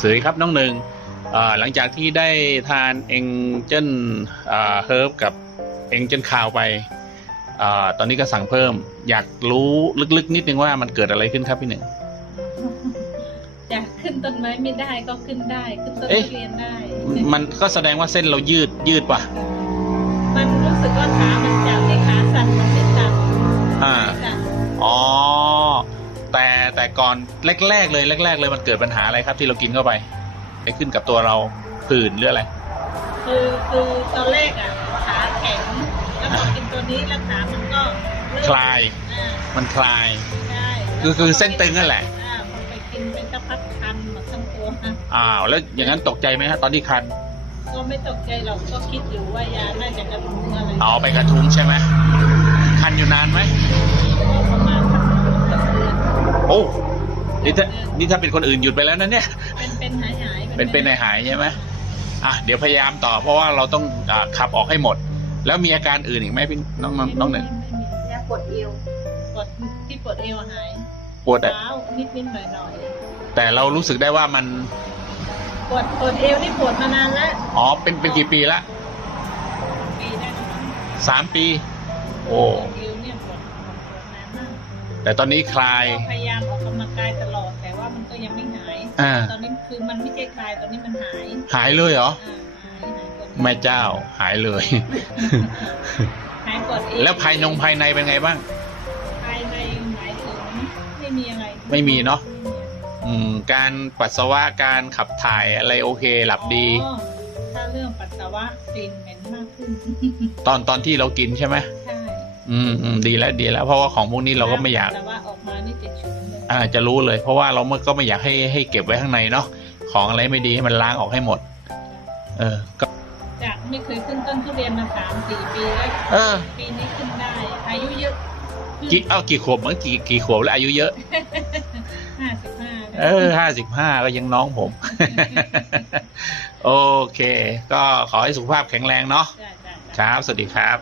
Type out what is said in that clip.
สวัสดีครับน้องหนึ่งเอ่อหลังจากที่ได้ทานเองเจิ้นเฮิร์บกับเองเจิ้นคาวไปเออตอนนี้ก็สั่งเพิ่ม อยากรู้ลึกๆ นิดนึงว่ามันเกิดอะไรขึ้นครับพี่หนึ่งอยากขึ้นต้นไม้ไม่ได้ก็ขึ้นได้ขึ้นต้นเอ๊ะทุเรียนได้ มันก็แสดงว่าเส้นเรายืดยืดป่ะ มันรู้สึกว่าขา แต่แต่ก่อนแรกๆเลยแรกๆเลยมันเกิดปัญหาอะไรครับ ที่เรากินเข้าไป ไปขึ้นกับตัวเราผื่นหรืออะไร คือคือตอนแรกอะขาแข็งแล้วพอกินตัวนี้แล้วขามันก็เริ่มคลายอ่ามันคลายใช่คือคือเส้นตึงนั่นแหละอ่าพอไปกินเป็นสักพักคันหมดทั้งตัวอ้าวแล้วอย่างนั้นตกใจไหมฮะตอนที่คันก็ไม่ตกใจหรอกก็คิดอยู่ว่ายาน่าจะกระทุ้งอะไรเอาไปกระทุ้งใช่ไหมคันอยู่นานไหม ก็ประมาณสักเกือบเดือน โอ้ นี่ถ้านี่ถ้าเป็นคนอื่นหยุดไปแล้วนะเนี่ย เป็นเป็นหายหายเป็นเป็นหายๆใช่ไหมอะเดี๋ยวพยายามต่อเพราะว่าเราต้องอาขับออกให้หมด แล้วมีอาการอื่นอีกไหมพี่น้องน้องน้องหนึ่งไม่มียาปวดเอวปวดที่ปวดเอวหายปวดอะเท้านิดนิดหน่อยหน่อยแต่เรารู้สึกได้ว่ามันปวดปวดเอวนี่ปวดมานานแล้วอ๋อเป็นเป็นกี่ปีละปีได้แล้วมั้งสามปี โอ้ แต่ตอนนี้คลายก็พยายามออกกำลังกายตลอดแต่ว่ามันก็ยังไม่หาย อ่า ตอนนี้คือมันไม่ใช่คลายตอนนี้มันหายหายเลยเหรอ อ่าหายหายปวดแม่เจ้าหายเลย หายปวดเอวแล้วภายนงภายในเป็นไงบ้าง ภายในหมายถึงไม่มีอะไรไม่มีเนอะไม่มีอะไรอืม การปัสสาวะการขับถ่ายอะไรโอเค หลับดี อ๋อถ้าเรื่องปัสสาวะกลิ่นเหม็นมากขึ้นตอนตอนที่เรากินใช่ไหมใช่ อืมอืมดีแล้วดีแล้ว เพราะว่าของพวกนี้เราก็ไม่อยากปัสสาวะออกมานี่จะฉุนเลยอ่าจะรู้เลย เพราะว่าเราก็ไม่อยากให้ให้เก็บไว้ข้างในเนาะของอะไรไม่ดีให้มันล้างออกให้หมด เออก็จากไม่เคยขึ้นต้นทุเรียนมาสามสี่ปีแล้วเออ ปีนี้ขึ้นได้ อายุเยอะกี่เอ้ากี่ขวบเหมือนกี่กี่ขวบแล้วอายุเยอะ ห้าสิบห้าเออห้าสิบห้าก็ยังน้องผม โอเค ก็ขอให้สุขภาพแข็งแรงเนาะจ้ะจ้ะคจ้ะรับ สวัสดีครับ